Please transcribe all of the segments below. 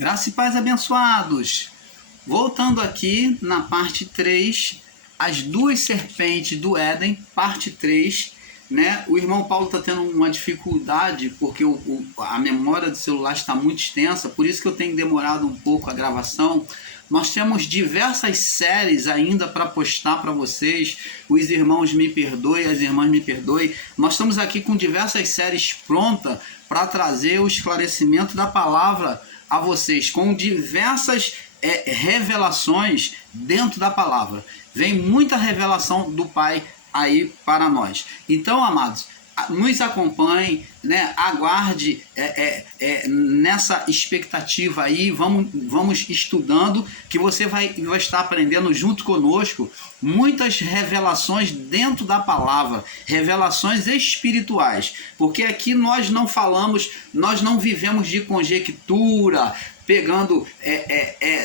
Graça e paz, abençoados. Voltando aqui na parte 3, as duas serpentes do Éden, parte 3, né? O irmão Paulo está tendo uma dificuldade porque a memória do celular está muito extensa, por isso que eu tenho demorado um pouco a gravação. Nós temos diversas séries ainda para postar para vocês. Os irmãos me perdoem, as irmãs me perdoem. Nós estamos aqui com diversas séries prontas para trazer o esclarecimento da palavra a vocês, com diversas revelações dentro da palavra. Vem muita revelação do Pai aí para nós. Então, amados, nos acompanhe, né? Aguarde nessa expectativa aí, vamos estudando, que você vai estar aprendendo junto conosco muitas revelações dentro da palavra, revelações espirituais, porque aqui nós não falamos, nós não vivemos de conjectura, pegando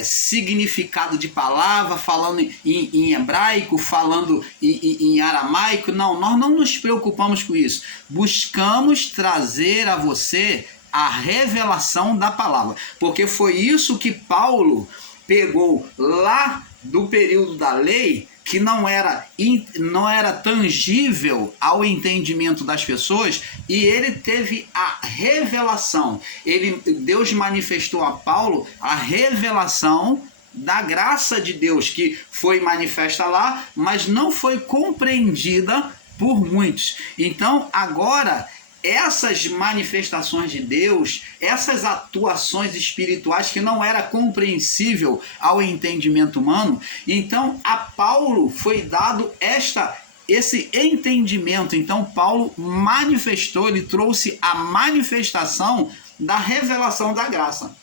significado de palavra, falando em hebraico, falando em aramaico. Não, nós não nos preocupamos com isso. Buscamos trazer a você a revelação da palavra, porque foi isso que Paulo pegou lá do período da lei, que não era tangível ao entendimento das pessoas, e ele teve a revelação. Deus manifestou a Paulo a revelação da graça de Deus, que foi manifesta lá, mas não foi compreendida por muitos. Então, agora, essas manifestações de Deus, essas atuações espirituais que não era compreensível ao entendimento humano, então a Paulo foi dado esse entendimento. Então Paulo manifestou, ele trouxe a manifestação da revelação da graça.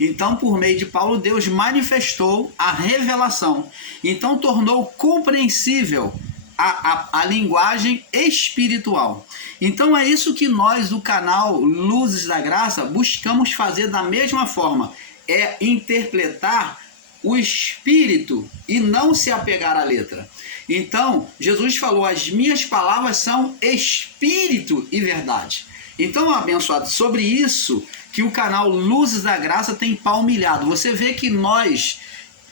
Então, por meio de Paulo, Deus manifestou a revelação. Então tornou compreensível a linguagem espiritual. Então é isso que nós do canal Luzes da Graça buscamos fazer da mesma forma, é interpretar o espírito e não se apegar à letra. Então Jesus falou: as minhas palavras são espírito e verdade. Então, abençoado, sobre isso que o canal Luzes da Graça tem palmilhado. Você vê que nós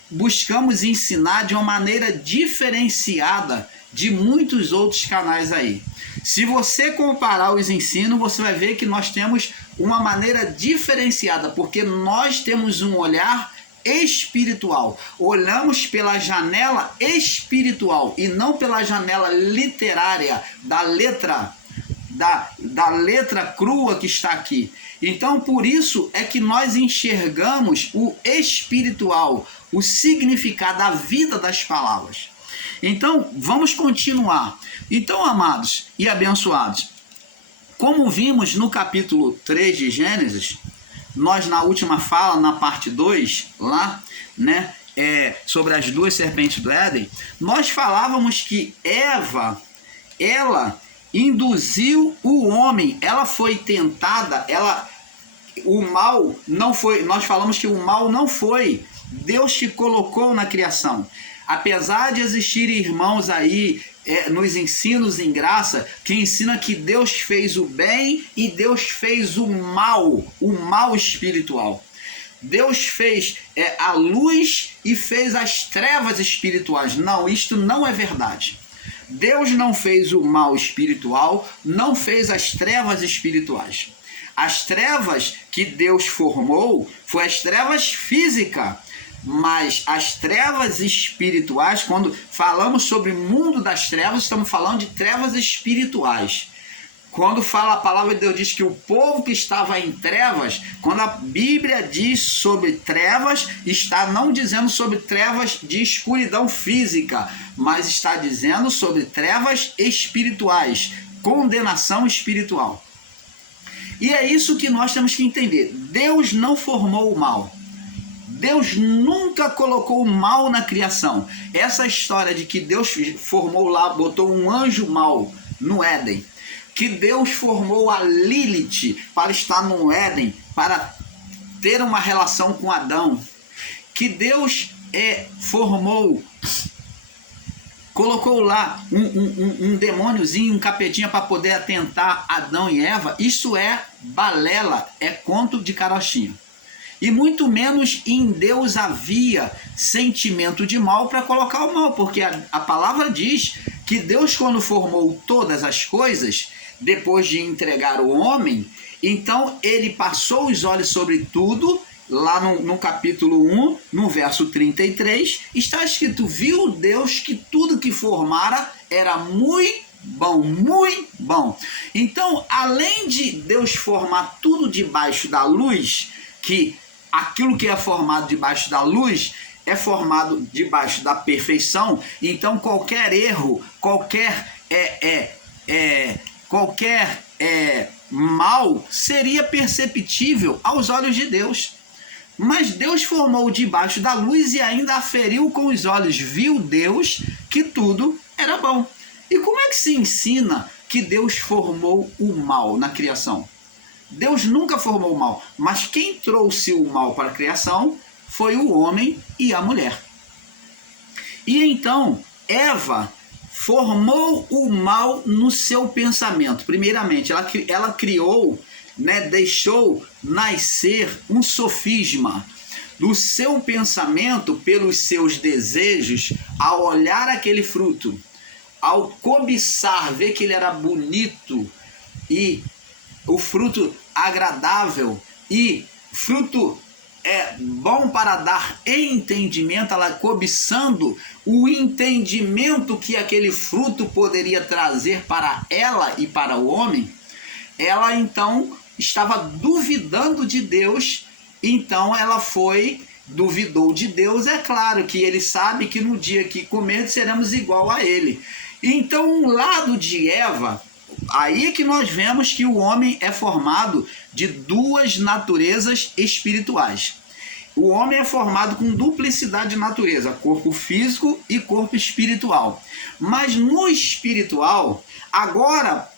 buscamos ensinar de uma maneira diferenciada de muitos outros canais aí. Se você comparar os ensinos, você vai ver que nós temos uma maneira diferenciada, porque nós temos um olhar espiritual. Olhamos pela janela espiritual e não pela janela literária da letra crua que está aqui. Então, por isso é que nós enxergamos o espiritual, o significado, a vida das palavras. Então, vamos continuar. Então, amados e abençoados, como vimos no capítulo 3 de Gênesis, nós na última fala, na parte 2, lá, né, sobre as duas serpentes do Éden, nós falávamos que Eva, ela induziu o homem, ela foi tentada, o mal não foi, nós falamos que o mal não foi, Deus te colocou na criação. Apesar de existirem irmãos aí nos ensinos em graça, que ensina que Deus fez o bem e Deus fez o mal espiritual. Deus fez a luz e fez as trevas espirituais. Não, isto não é verdade. Deus não fez o mal espiritual, não fez as trevas espirituais. As trevas que Deus formou foi as trevas físicas. Mas as trevas espirituais, quando falamos sobre o mundo das trevas, estamos falando de trevas espirituais. Quando fala a palavra de Deus, diz que o povo que estava em trevas, quando a Bíblia diz sobre trevas, está não dizendo sobre trevas de escuridão física, mas está dizendo sobre trevas espirituais, condenação espiritual. E é isso que nós temos que entender. Deus não formou o mal. Deus nunca colocou o mal na criação. Essa história de que Deus formou lá, botou um anjo mau no Éden, que Deus formou a Lilith para estar no Éden, para ter uma relação com Adão, que Deus colocou lá um demôniozinho, um capetinha para poder atentar Adão e Eva. Isso é balela, é conto de carochinha. E muito menos em Deus havia sentimento de mal para colocar o mal, porque a palavra diz que Deus, quando formou todas as coisas, depois de entregar o homem, então ele passou os olhos sobre tudo. Lá no capítulo 1, no verso 33, está escrito: viu Deus que tudo que formara era muito bom, muito bom. Então, além de Deus formar tudo debaixo da luz, que aquilo que é formado debaixo da luz é formado debaixo da perfeição, então qualquer erro, qualquer mal seria perceptível aos olhos de Deus. Mas Deus formou debaixo da luz e ainda aferiu com os olhos, viu Deus que tudo era bom. E como é que se ensina que Deus formou o mal na criação? Deus nunca formou o mal, mas quem trouxe o mal para a criação foi o homem e a mulher. E então, Eva formou o mal no seu pensamento. Primeiramente, ela criou, deixou nascer um sofisma do seu pensamento pelos seus desejos ao olhar aquele fruto, ao cobiçar, ver que ele era bonito e o fruto agradável e fruto bom para dar entendimento, ela cobiçando o entendimento que aquele fruto poderia trazer para ela e para o homem, ela então estava duvidando de Deus, então ela duvidou de Deus. É claro que ele sabe que no dia que comer seremos igual a ele. Então, um lado de Eva, aí é que nós vemos que o homem é formado de duas naturezas espirituais. O homem é formado com duplicidade de natureza, corpo físico e corpo espiritual. Mas no espiritual, agora,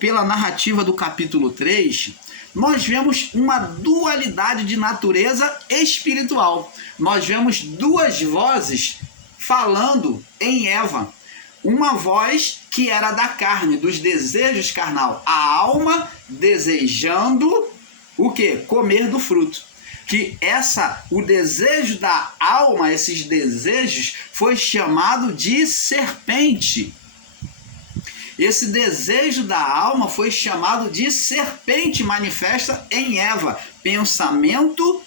pela narrativa do capítulo 3, nós vemos uma dualidade de natureza espiritual. Nós vemos duas vozes falando em Eva. Uma voz que era da carne, dos desejos carnal. A alma desejando o quê? Comer do fruto. Que o desejo da alma, esses desejos, foi chamado de serpente. Esse desejo da alma foi chamado de serpente manifesta em Eva. Pensamento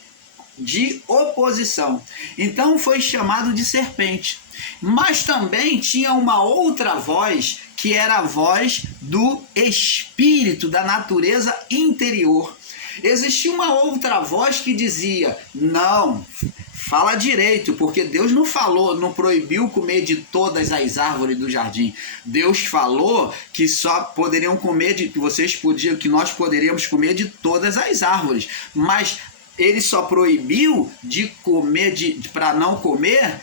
de oposição. Então foi chamado de serpente. Mas também tinha uma outra voz, que era a voz do espírito, da natureza interior. Existia uma outra voz que dizia: não, fala direito, porque Deus não falou, não proibiu comer de todas as árvores do jardim. Deus falou que só poderiam comer que nós poderíamos comer de todas as árvores. Mas ele só proibiu de comer, para não comer,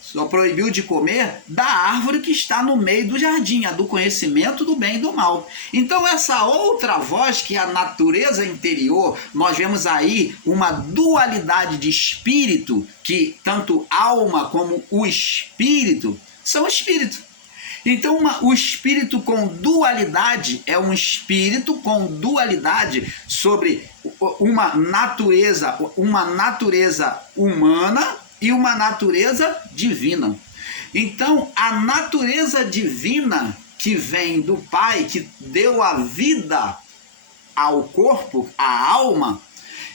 só proibiu de comer da árvore que está no meio do jardim, a do conhecimento do bem e do mal. Então essa outra voz, que é a natureza interior, nós vemos aí uma dualidade de espírito, que tanto alma como o espírito são espírito. Então o espírito com dualidade é um espírito com dualidade sobre uma natureza humana e uma natureza divina. Então, a natureza divina que vem do Pai, que deu a vida ao corpo, à alma,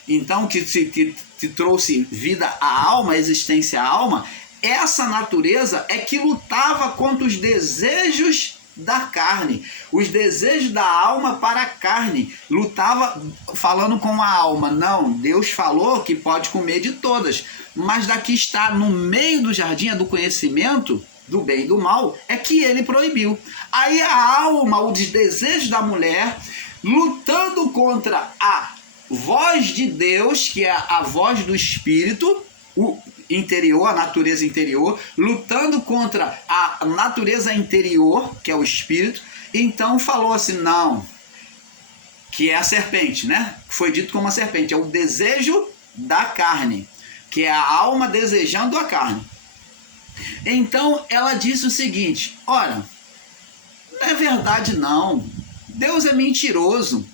então que trouxe vida à alma, existência à alma, essa natureza é que lutava contra os desejos da carne, os desejos da alma para a carne, lutava falando com a alma: não, Deus falou que pode comer de todas, mas daqui está no meio do jardim, do conhecimento do bem e do mal, é que ele proibiu. Aí a alma, os desejos da mulher, lutando contra a voz de Deus, que é a voz do espírito, o interior, a natureza interior, lutando contra a natureza interior, que é o espírito. Então falou assim: não, que é a serpente, foi dito como a serpente, é o desejo da carne, que é a alma desejando a carne. Então ela disse o seguinte: olha, não é verdade não, Deus é mentiroso,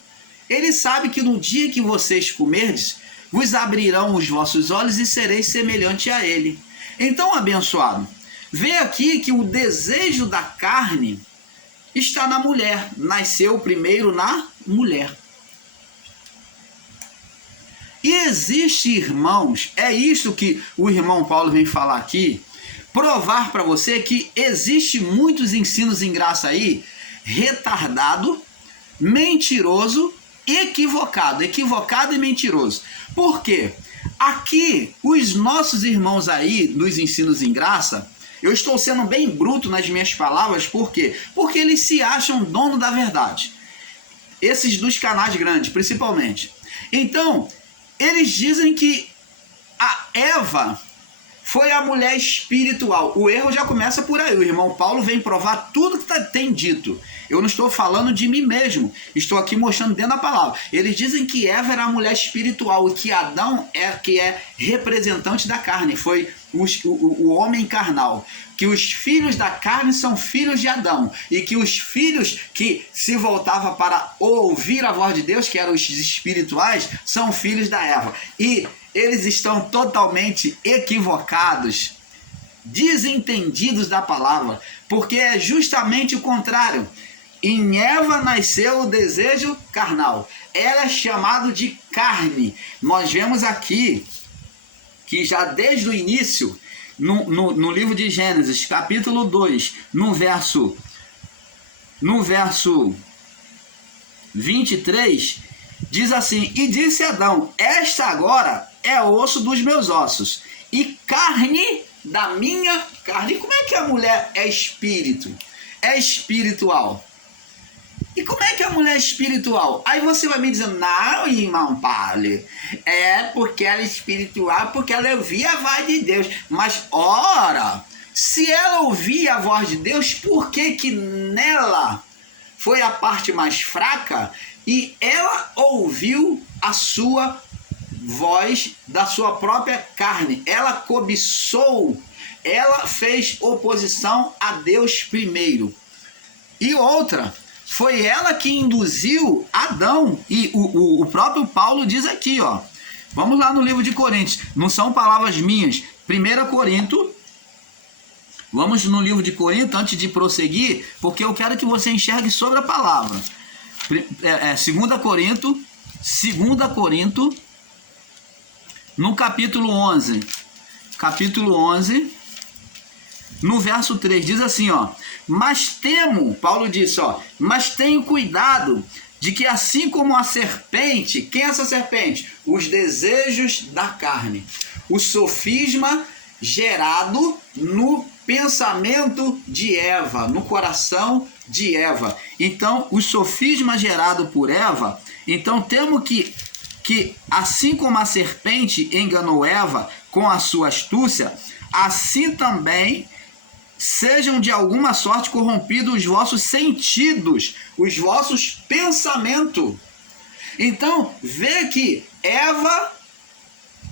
ele sabe que no dia que vocês comerdes, vos abrirão os vossos olhos e sereis semelhante a ele. Então, abençoado, vê aqui que o desejo da carne está na mulher. Nasceu primeiro na mulher. E existe, irmãos, é isso que o irmão Paulo vem falar aqui, provar para você que existe muitos ensinos em graça aí, retardado, mentiroso, equivocado e mentiroso. Por quê? Aqui, os nossos irmãos aí, dos ensinos em graça, eu estou sendo bem bruto nas minhas palavras, por quê? Porque eles se acham dono da verdade. Esses dos canais grandes, principalmente. Então, eles dizem que a Eva foi a mulher espiritual. O erro já começa por aí. O irmão Paulo vem provar tudo que tem dito. Eu não estou falando de mim mesmo. Estou aqui mostrando dentro da palavra. Eles dizem que Eva era a mulher espiritual e que Adão é representante da carne. Foi o homem carnal. Que os filhos da carne são filhos de Adão. E que os filhos que se voltavam para ouvir a voz de Deus, que eram os espirituais, são filhos da Eva. E eles estão totalmente equivocados, desentendidos da palavra, porque é justamente o contrário. Em Eva nasceu o desejo carnal. Ela é chamada de carne. Nós vemos aqui que já desde o início, no livro de Gênesis, capítulo 2, no verso 23, diz assim: e disse Adão, esta agora é osso dos meus ossos e carne da minha carne. E como é que a mulher é espírito? É espiritual. E como é que a mulher é espiritual? Aí você vai me dizendo, não, irmão Paulo, é porque ela é espiritual, porque ela ouvia a voz de Deus. Mas, ora, se ela ouvia a voz de Deus, por que que nela foi a parte mais fraca e ela ouviu a sua voz da sua própria carne? Ela cobiçou, ela fez oposição a Deus primeiro. E outra, foi ela que induziu Adão. E o próprio Paulo diz aqui, ó. Vamos lá no livro de Coríntios. Não são palavras minhas. 1 Corinto. Vamos no livro de Corinto antes de prosseguir, porque eu quero que você enxergue sobre a palavra. 2 Corinto, no capítulo 11. Capítulo 11, no verso 3, diz assim, ó. Mas temo, Paulo disse, ó, mas tenho cuidado de que assim como a serpente, quem é essa serpente? Os desejos da carne. O sofisma gerado no pensamento de Eva, no coração de Eva. Então, o sofisma gerado por Eva, então temo que assim como a serpente enganou Eva com a sua astúcia, assim também sejam de alguma sorte corrompidos os vossos sentidos, os vossos pensamentos. Então, vê que Eva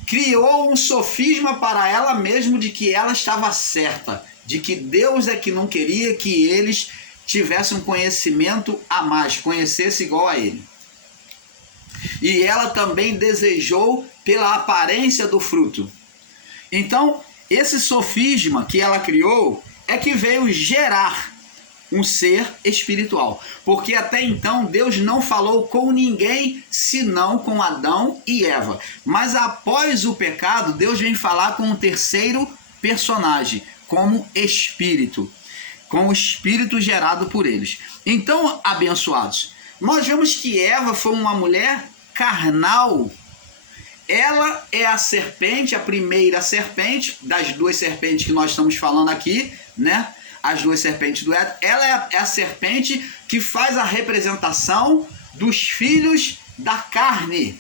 criou um sofisma para ela mesma de que ela estava certa, de que Deus é que não queria que eles tivessem um conhecimento a mais, conhecesse igual a ele. E ela também desejou pela aparência do fruto. Então, esse sofisma que ela criou é que veio gerar um ser espiritual. Porque até então Deus não falou com ninguém senão com Adão e Eva. Mas após o pecado, Deus vem falar com um terceiro personagem, como espírito. Com o espírito gerado por eles. Então, abençoados, nós vemos que Eva foi uma mulher carnal. Ela é a serpente, a primeira serpente, das duas serpentes que nós estamos falando aqui, né? As duas serpentes do Éden. Ela é a serpente que faz a representação dos filhos da carne.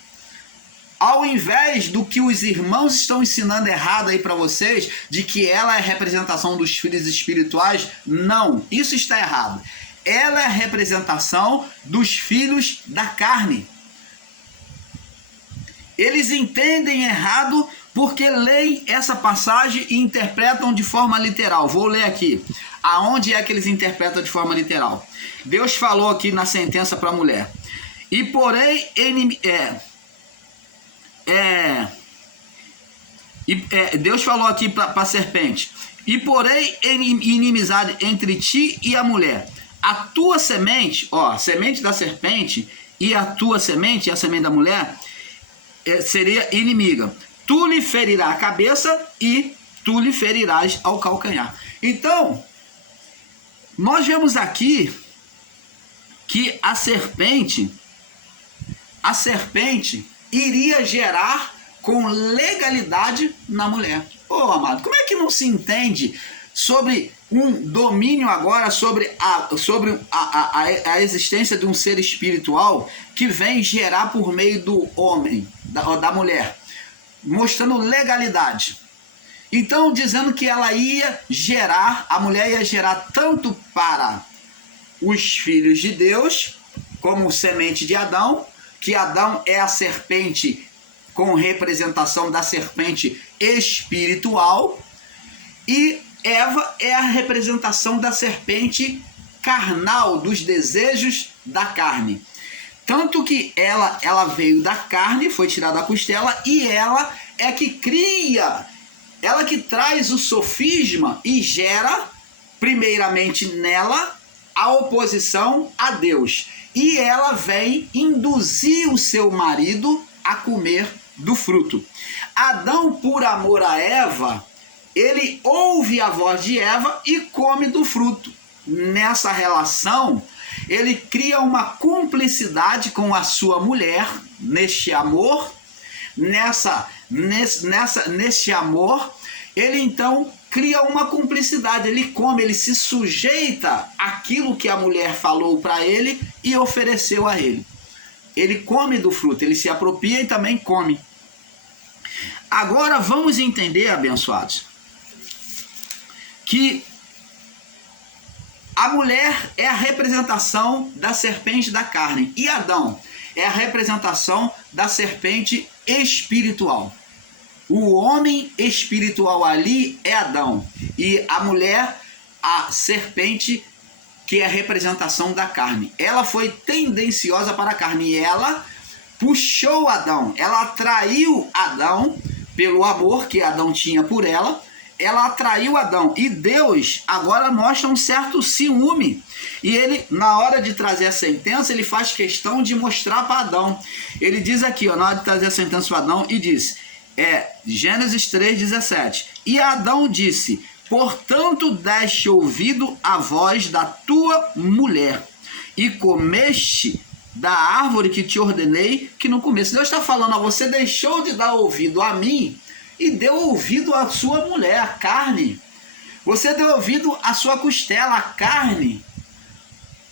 Ao invés do que os irmãos estão ensinando errado aí para vocês, de que ela é a representação dos filhos espirituais, não, isso está errado. Ela é a representação dos filhos da carne. Eles entendem errado porque leem essa passagem e interpretam de forma literal. Vou ler aqui. Aonde é que eles interpretam de forma literal? Deus falou aqui na sentença para a mulher. Deus falou aqui para a serpente: e porém inimizade entre ti e a mulher, a tua semente, ó, a semente da serpente e a tua semente, a semente da mulher, seria inimiga. Tu lhe ferirás a cabeça e tu lhe ferirás ao calcanhar. Então, nós vemos aqui que a serpente iria gerar com legalidade na mulher. Ô, amado, como é que não se entende sobre um domínio agora sobre a existência de um ser espiritual que vem gerar por meio do homem, da mulher, mostrando legalidade? Então, dizendo que ela ia gerar, a mulher ia gerar tanto para os filhos de Deus, como semente de Adão, que Adão é a serpente com representação da serpente espiritual, e Eva é a representação da serpente carnal, dos desejos da carne. Tanto que ela veio da carne, foi tirada da costela, e ela é que cria, ela que traz o sofisma e gera, primeiramente nela, a oposição a Deus. E ela vem induzir o seu marido a comer do fruto. Adão, por amor a Eva, ele ouve a voz de Eva e come do fruto. Nessa relação, ele cria uma cumplicidade com a sua mulher, neste amor, neste amor, ele então cria uma cumplicidade, ele come, ele se sujeita àquilo que a mulher falou para ele e ofereceu a ele. Ele come do fruto, ele se apropria e também come. Agora vamos entender, abençoados, que a mulher é a representação da serpente da carne e Adão é a representação da serpente espiritual. O homem espiritual ali é Adão e a mulher, a serpente, que é a representação da carne. Ela foi tendenciosa para a carne e ela puxou Adão, ela atraiu Adão pelo amor que Adão tinha por ela, ela atraiu Adão. E Deus agora mostra um certo ciúme. E ele, na hora de trazer a sentença, ele faz questão de mostrar para Adão. Ele diz aqui, ó, na hora de trazer a sentença para Adão, e diz, Gênesis 3,17. E Adão disse: portanto deste ouvido à voz da tua mulher, e comeste da árvore que te ordenei que não comesse. Deus está falando, você deixou de dar ouvido a mim e deu ouvido à sua mulher, a carne. Você deu ouvido à sua costela, a carne.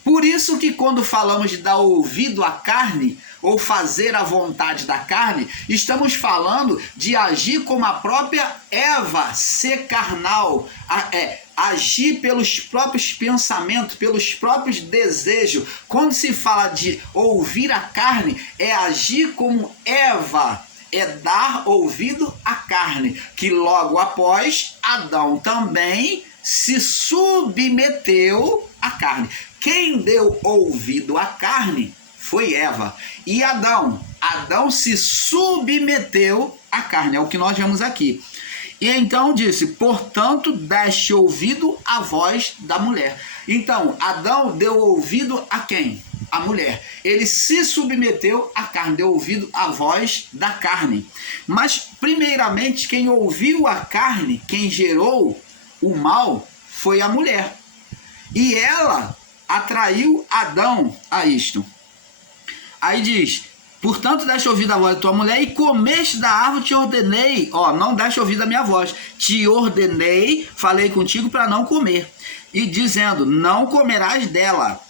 Por isso que quando falamos de dar ouvido à carne, ou fazer a vontade da carne, estamos falando de agir como a própria Eva, ser carnal, agir pelos próprios pensamentos, pelos próprios desejos. Quando se fala de ouvir a carne, é agir como Eva, é dar ouvido à carne, que logo após Adão também se submeteu à carne. Quem deu ouvido à carne foi Eva. E Adão se submeteu à carne, é o que nós vemos aqui. E então disse, portanto, deste ouvido à voz da mulher. Então, Adão deu ouvido a quem? A mulher. Ele se submeteu à carne, deu ouvido à voz da carne. Mas, primeiramente, quem ouviu a carne, quem gerou o mal, foi a mulher. E ela atraiu Adão a isto. Aí diz, portanto, deste ouvido à voz da tua mulher e comeste da árvore, te ordenei. Não deste ouvido à minha voz. Te ordenei, falei contigo para não comer. E dizendo, não comerás dela.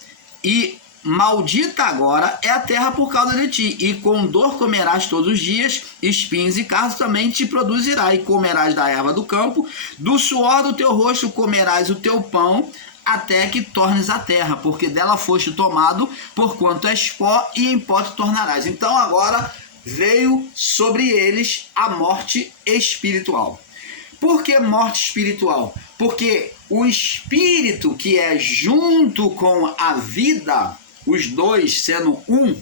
E maldita agora é a terra por causa de ti. E com dor comerás todos os dias, espinhos e cardos também te produzirá. E comerás da erva do campo, do suor do teu rosto comerás o teu pão, até que tornes a terra, porque dela foste tomado, porquanto és pó, e em pó te tornarás. Então agora veio sobre eles a morte espiritual. Por que morte espiritual? Porque o espírito que é junto com a vida, os dois sendo um,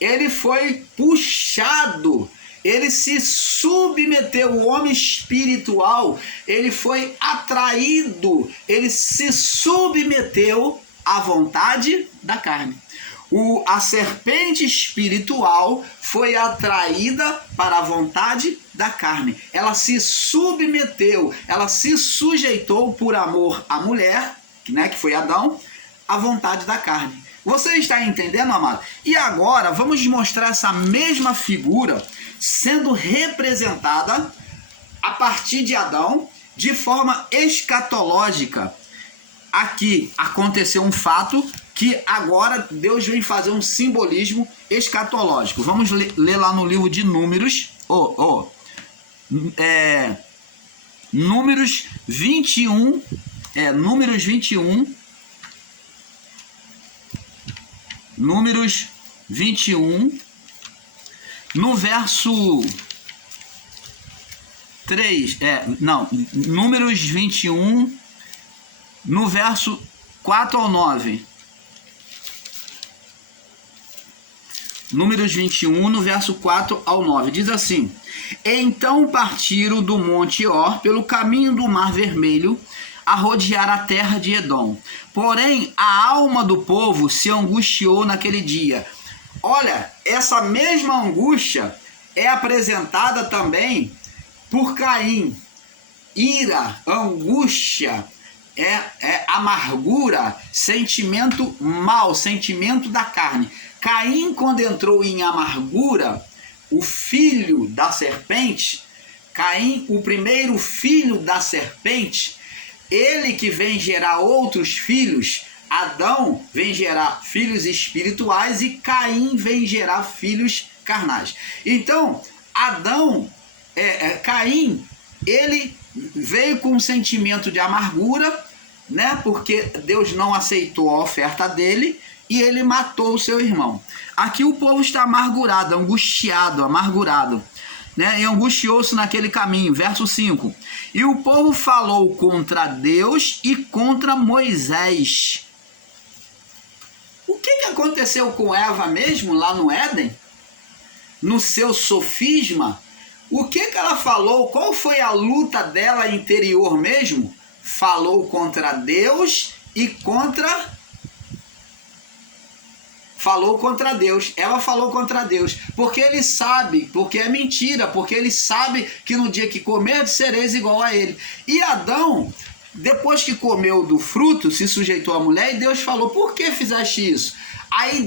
ele foi puxado, ele se submeteu, o homem espiritual, ele foi atraído, ele se submeteu à vontade da carne. A serpente espiritual foi atraída para a vontade da carne. Ela se submeteu, ela se sujeitou por amor à mulher, né, que foi Adão, à vontade da carne. Você está entendendo, amado? E agora vamos mostrar essa mesma figura sendo representada a partir de Adão de forma escatológica. Aqui aconteceu um fato que agora Deus vem fazer um simbolismo escatológico. Vamos ler lá no livro de Números, Números 21, Números 21, Números 21, no verso 3, Números 21, no verso 4 ao 9. Números 21, no verso 4 ao 9, diz assim: Então partiram do Monte Or pelo caminho do Mar Vermelho, a rodear a terra de Edom. Porém, a alma do povo se angustiou naquele dia. Olha, essa mesma angústia é apresentada também por Caim. Ira, angústia, amargura, sentimento mau, sentimento da carne. Caim, quando entrou em amargura, o filho da serpente, Caim, o primeiro filho da serpente, ele que vem gerar outros filhos, Adão vem gerar filhos espirituais e Caim vem gerar filhos carnais. Então, Caim, ele veio com um sentimento de amargura, né? Porque Deus não aceitou a oferta dele e ele matou o seu irmão. Aqui o povo está amargurado, angustiado, amargurado, né? E angustiou-se naquele caminho. Verso 5. E o povo falou contra Deus e contra Moisés. O que aconteceu com Eva mesmo lá no Éden? No seu sofisma? O que ela falou? Qual foi a luta dela interior mesmo? Falou contra Deus e falou contra Deus. Ela falou contra Deus. Porque ele sabe, porque é mentira, porque ele sabe que no dia que comer sereis igual a ele. E Adão, depois que comeu do fruto, se sujeitou à mulher e Deus falou: por que fizeste isso? Aí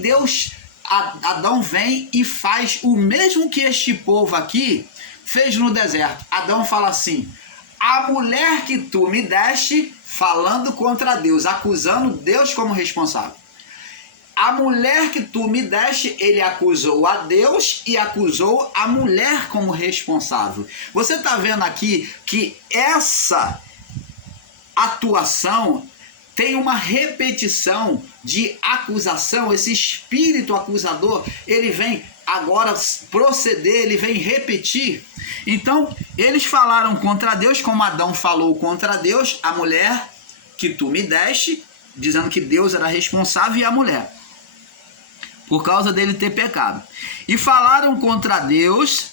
Adão vem e faz o mesmo que este povo aqui fez no deserto. Adão fala assim: a mulher que tu me deste, falando contra Deus, acusando Deus como responsável. A mulher que tu me deste, ele acusou a Deus e acusou a mulher como responsável. Você está vendo aqui que essa atuação tem uma repetição de acusação. Esse espírito acusador, ele vem agora proceder, ele vem repetir. Então, eles falaram contra Deus, como Adão falou contra Deus, a mulher que tu me deste, dizendo que Deus era responsável, e a mulher, por causa dele ter pecado. E falaram contra Deus,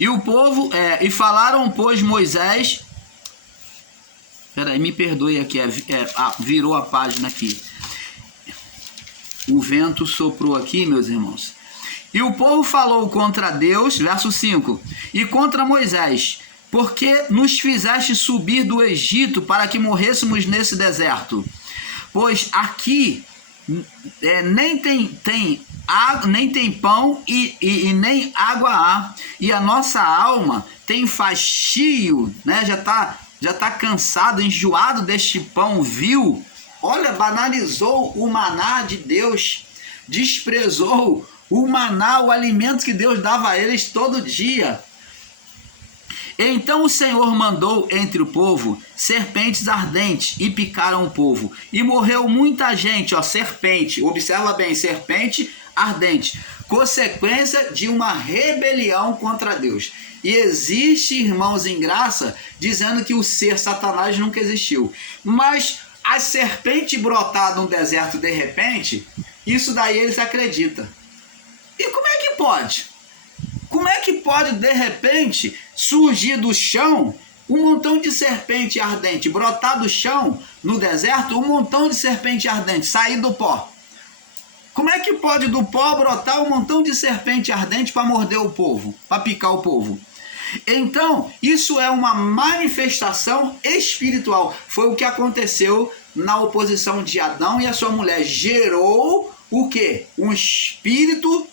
e o povo, e falaram, pois, Moisés, peraí, me perdoe aqui, virou a página aqui, o vento soprou aqui, meus irmãos. E o povo falou contra Deus, verso 5, e contra Moisés: porque nos fizeste subir do Egito para que morrêssemos nesse deserto? Pois aqui nem tem pão e nem água há, e a nossa alma tem fastio, né? Já tá cansado, enjoado deste pão vil. Olha, banalizou o maná de Deus, desprezou o maná, o alimento que Deus dava a eles todo dia. Então o Senhor mandou entre o povo serpentes ardentes e picaram o povo. E morreu muita gente, serpente, observa bem, serpente ardente, consequência de uma rebelião contra Deus. E existe, irmãos em graça, dizendo que o ser Satanás nunca existiu. Mas a serpente brotar no deserto de repente, isso daí eles acreditam. E como é que pode? Como é que pode, de repente, surgir do chão um montão de serpente ardente, brotar do chão, no deserto, um montão de serpente ardente, sair do pó? Como é que pode do pó brotar um montão de serpente ardente para morder o povo, para picar o povo? Então, isso é uma manifestação espiritual. Foi o que aconteceu na oposição de Adão e a sua mulher. Gerou o quê? Um espírito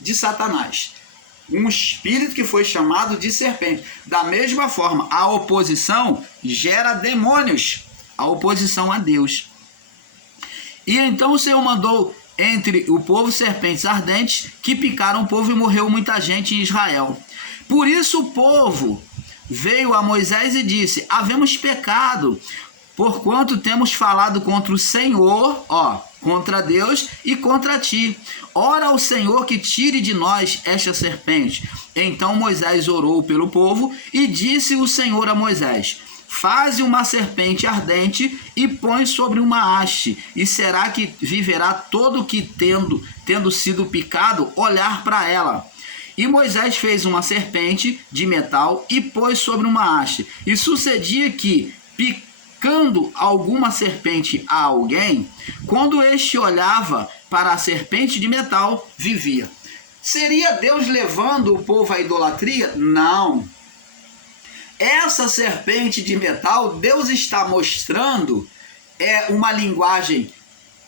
de Satanás. Um espírito que foi chamado de serpente. Da mesma forma, a oposição gera demônios. A oposição a Deus. E então o Senhor mandou entre o povo serpentes ardentes que picaram o povo e morreu muita gente em Israel. Por isso o povo veio a Moisés e disse: havemos pecado, porquanto temos falado contra o Senhor, contra Deus e contra ti. Ora ao Senhor que tire de nós esta serpente. Então Moisés orou pelo povo e disse o Senhor a Moisés: faze uma serpente ardente e põe sobre uma haste, e será que viverá todo que tendo sido picado olhar para ela. E Moisés fez uma serpente de metal e pôs sobre uma haste. E sucedia que, picando alguma serpente a alguém, quando este olhava para a serpente de metal, vivia. Seria Deus levando o povo à idolatria? Não. Essa serpente de metal, Deus está mostrando, é uma linguagem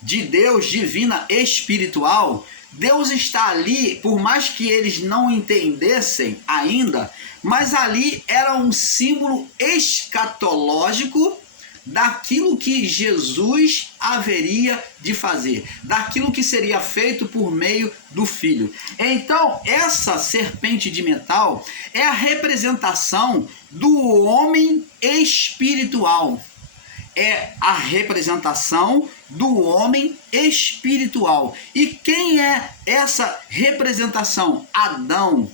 de Deus, divina, espiritual. Deus está ali, por mais que eles não entendessem ainda, mas ali era um símbolo escatológico daquilo que Jesus haveria de fazer, daquilo que seria feito por meio do Filho. Então, essa serpente de metal é a representação do homem espiritual. É a representação do homem espiritual. E quem é essa representação? Adão.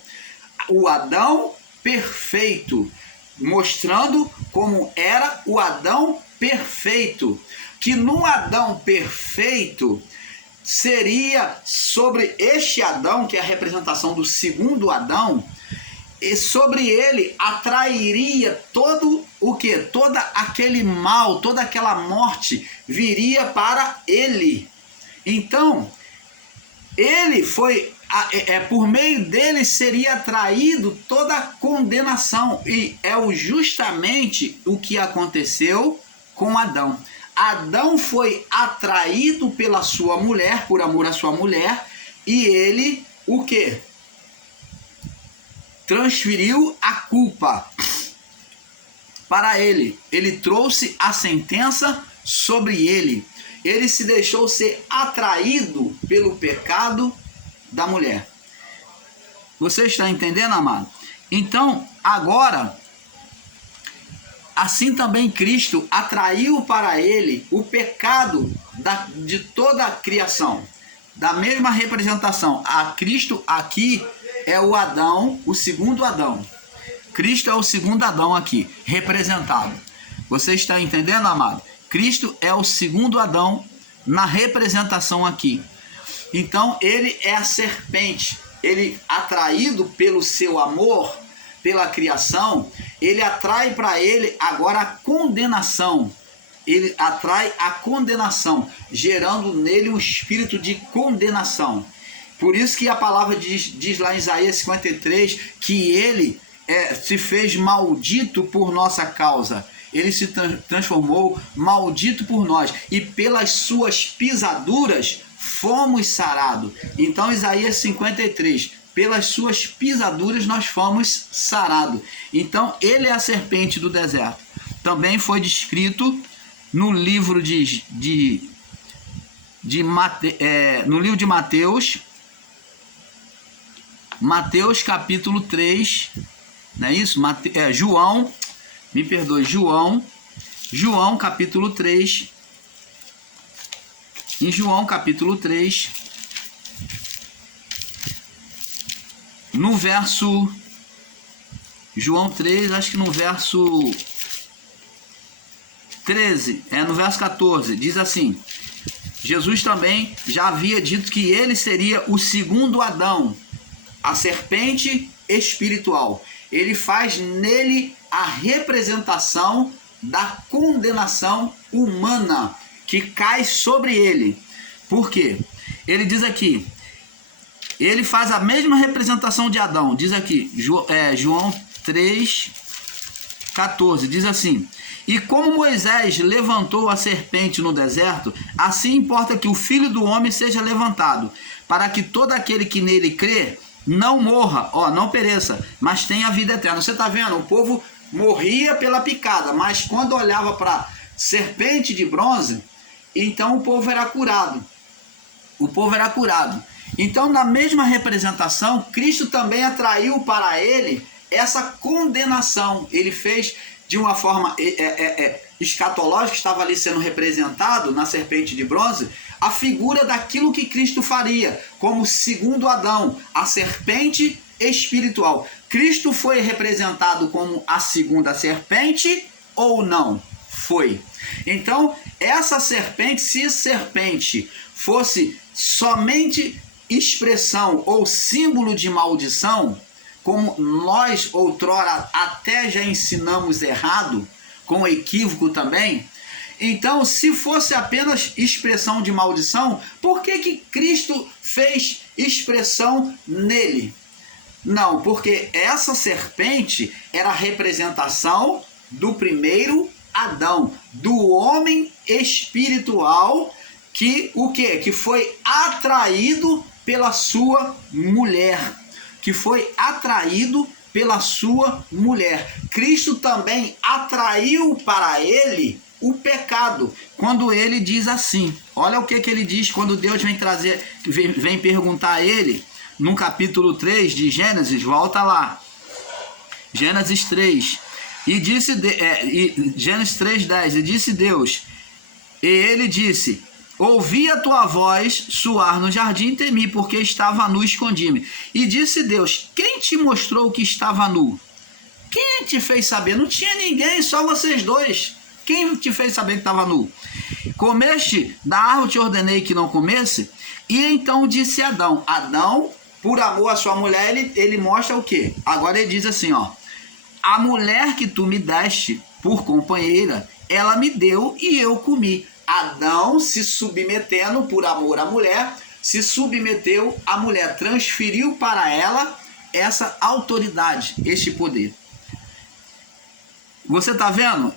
O Adão perfeito, mostrando como era o Adão perfeito. Que no Adão perfeito seria sobre este Adão, que é a representação do segundo Adão, e sobre ele atrairia todo o que? Todo aquele mal, toda aquela morte viria para ele. Então, ele foi, por meio dele seria atraído toda a condenação. E é justamente o que aconteceu com Adão. Adão foi atraído pela sua mulher, por amor à sua mulher, e ele, o quê? Transferiu a culpa para ele. Ele trouxe a sentença sobre ele. Ele se deixou ser atraído pelo pecado da mulher. Você está entendendo, amado? Então, agora, assim também Cristo atraiu para ele o pecado de toda a criação. Da mesma representação. A Cristo aqui é o Adão, o segundo Adão. Cristo é o segundo Adão aqui, representado. Você está entendendo, amado? Cristo é o segundo Adão na representação aqui. Então, ele é a serpente. Ele, atraído pelo seu amor, pela criação, ele atrai para ele agora a condenação. Ele atrai a condenação, gerando nele um espírito de condenação. Por isso que a palavra diz lá em Isaías 53 que ele se fez maldito por nossa causa. Ele se transformou maldito por nós. E pelas suas pisaduras fomos sarados. Então Isaías 53, pelas suas pisaduras nós fomos sarados. Então ele é a serpente do deserto. Também foi descrito no livro no livro de Mateus. Mateus capítulo 3, não é isso? João, me perdoe, João capítulo 3, em João capítulo 3, no verso, João 3, acho que no verso 13, no verso 14, diz assim: Jesus também já havia dito que ele seria o segundo Adão, a serpente espiritual. Ele faz nele a representação da condenação humana que cai sobre ele. Por quê? Ele diz aqui, ele faz a mesma representação de Adão. Diz aqui, João 3,14, diz assim: e como Moisés levantou a serpente no deserto, assim importa que o Filho do Homem seja levantado, para que todo aquele que nele crê não morra, não pereça, mas tenha a vida eterna. Você está vendo? O povo morria pela picada, mas quando olhava para serpente de bronze, então o povo era curado. O povo era curado. Então, na mesma representação, Cristo também atraiu para ele essa condenação. Ele fez de uma forma escatológica, estava ali sendo representado na serpente de bronze, a figura daquilo que Cristo faria, como segundo Adão, a serpente espiritual. Cristo foi representado como a segunda serpente ou não? Foi. Então, essa serpente, se a serpente fosse somente expressão ou símbolo de maldição, como nós outrora até já ensinamos errado, com equívoco também, então se fosse apenas expressão de maldição, por que Cristo fez expressão nele? Não, porque essa serpente era a representação do primeiro Adão, do homem espiritual que foi atraído pela sua mulher. Que foi atraído pela sua mulher. Cristo também atraiu para ele o pecado, quando ele diz assim, olha o que ele diz quando Deus vem perguntar a ele, no capítulo 3 de Gênesis, volta lá, Gênesis 3, Gênesis 3:10, e disse Deus, e ele disse: ouvi a tua voz soar no jardim e temi, porque estava nu e escondi-me. E disse Deus: quem te mostrou que estava nu? Quem te fez saber? Não tinha ninguém, só vocês dois. Quem te fez saber que estava nu? Comeste da árvore que te ordenei que não comesse? E então disse Adão, por amor à sua mulher, ele mostra o quê? Agora ele diz assim, a mulher que tu me deste por companheira, ela me deu e eu comi. Adão, se submetendo por amor à mulher, se submeteu à mulher, transferiu para ela essa autoridade, este poder. Você está vendo?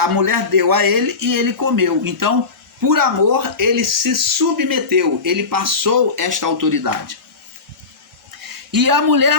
A mulher deu a ele e ele comeu. Então, por amor, ele se submeteu, ele passou esta autoridade. E a mulher